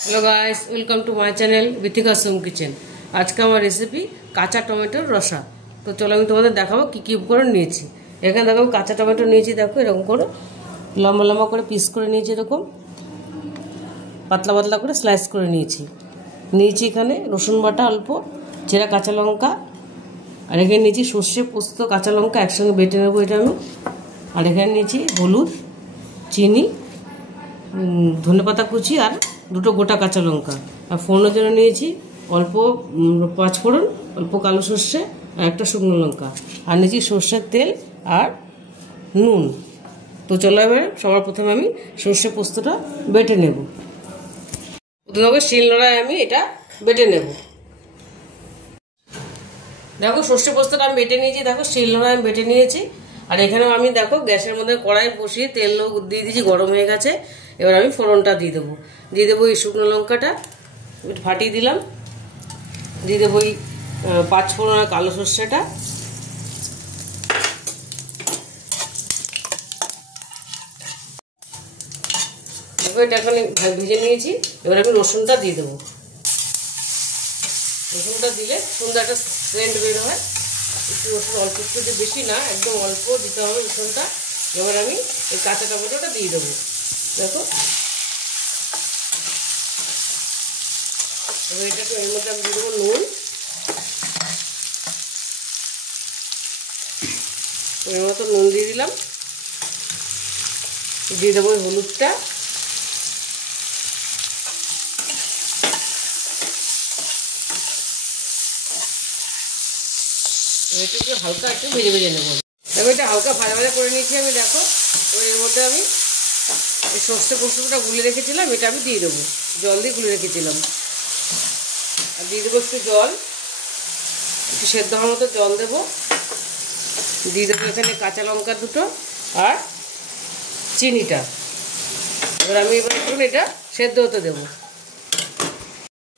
Hello guys, welcome to my channel Vithika's home kitchen. आज का हमार रेसिपी काঁচা টমেটোর রসা। তো চলো আমি তোমাদের দেখাবো কি কি উপকরণ নিয়েছি। এখানে দেখো কাঁচা টমেটো নিয়েছি, দেখো এরকম করে লম্বা লম্বা করে পিস করে নিয়েছি, এরকম পাতলা পাতলা করে স্লাইস করে নিয়েছি। এখানে রসুন বাটা অল্প, চেরা কাঁচা লঙ্কা, আর এখানে নিয়েছি সর্ষে পোস্ত কাঁচা লঙ্কা একসঙ্গে বেটে নেবো এটা আমি। আর এখানে নিয়েছি হলুদ, চিনি, ধনেপাতা কুচি আর দুটো গোটা কাঁচা লঙ্কা। আর ফোড়নের জন্য নিয়েছি অল্প পাঁচফোড়ন, অল্প কালো সর্ষে আর একটা শুকনো লঙ্কা, আর নিয়েছি সর্ষের তেল আর নুন। তো চলো এবারে সবার প্রথমে আমি সর্ষে পোস্তটা বেটে নেব। প্রথমে শিলনোড়ায় আমি এটা বেটে নেব। দেখো সর্ষে পোস্তটা আমি বেটে নিয়েছি, দেখো শিলনোড়ায় আমি বেটে নিয়েছি। আর এখানেও আমি দেখো গ্যাসের মধ্যে কড়াই বসিয়ে তেল দিয়ে দিয়েছি, গরম হয়ে গেছে। এবার আমি ফোড়নটা দিয়ে দেবো এই শুকনো লঙ্কাটা ফাটিয়ে দিলাম, দিয়ে দেবো এই পাঁচফোড়ন আর কালো সর্ষেটা, এটা এখানে ভেজে নিয়েছি। এবার আমি রসুনটা দিয়ে দেবো। রসুনটা দিলে সুন্দর একটা সেন্ট বের হয়। একটু রসুন অল্প একটু, বেশি না, একদম অল্প দিতে হবে রসুনটা। এবার আমি এই কাঁচা টমেটোটা দিয়ে দেবো। দেখো এবার এটাকে এর মধ্যে আমি দিয়ে দেবো নুন, এর মতো নুন দিয়ে দিলাম। দিয়ে দেবো হলুদটা, এটাকে হালকা একটু ভেজে ভেজে নেবো। এবার এটা হালকা ভাজা ভাজা করে নিয়েছি আমি। দেখো এবার এর মধ্যে আমি এই সর্ষে পোস্তটা গুলে রেখেছিলাম, এটা আমি দিয়ে দেবো। জল দিয়ে গুলে রেখেছিলাম। আর দিয়ে দেবো একটু জল, একটু সেদ্ধ হওয়ার মতো জল দেবো। দিয়ে দেবো এখানে কাঁচা লঙ্কা দুটো আর চিনিটা। এবার আমি একটু এটা সেদ্ধ হতে দেবো।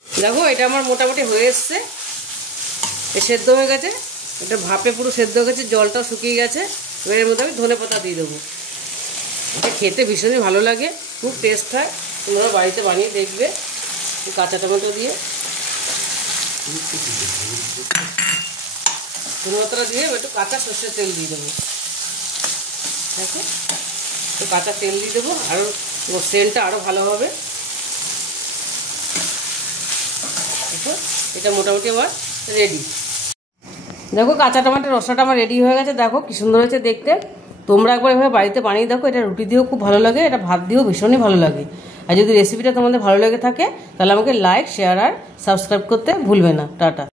দেখো এটা আমার মোটামুটি হয়ে এসছে, সেদ্ধ হয়ে গেছে। এটা ভাপে পুরো সেদ্ধ হয়ে গেছে, জলটাও শুকিয়ে গেছে। এবার এর মধ্যে আমি ধনেপাতা দিয়ে দেবো। এটা খেতে ভীষণই ভালো লাগে, খুব টেস্ট হয়। তোমরা বাড়িতে বানিয়ে দেখবে কাঁচা টমেটো দিয়ে। ধনেপাতাটা দিয়ে একটু কাঁচা সর্ষের তেল দিয়ে দেবো। দেখো একটু কাঁচা তেল দিয়ে দেবো, আরও সেন্টটা আরও ভালো হবে। দেখো এটা মোটামুটি আমার রেডি। দেখো কাঁচা টমেটোর রসাটা আমার রেডি হয়ে গেছে। দেখো কি সুন্দর হয়েছে দেখতে। তোমরা একবার এভাবে বাড়িতে বানিয়ে দেখো। এটা রুটি দিয়েও খুব ভালো লাগে, এটা ভাত দিয়েও ভীষণই ভালো লাগে। আর যদি রেসিপিটা তোমাদের ভালো লেগে থাকে তাহলে আমাকে লাইক, শেয়ার আর সাবস্ক্রাইব করতে ভুলবে না। টাটা।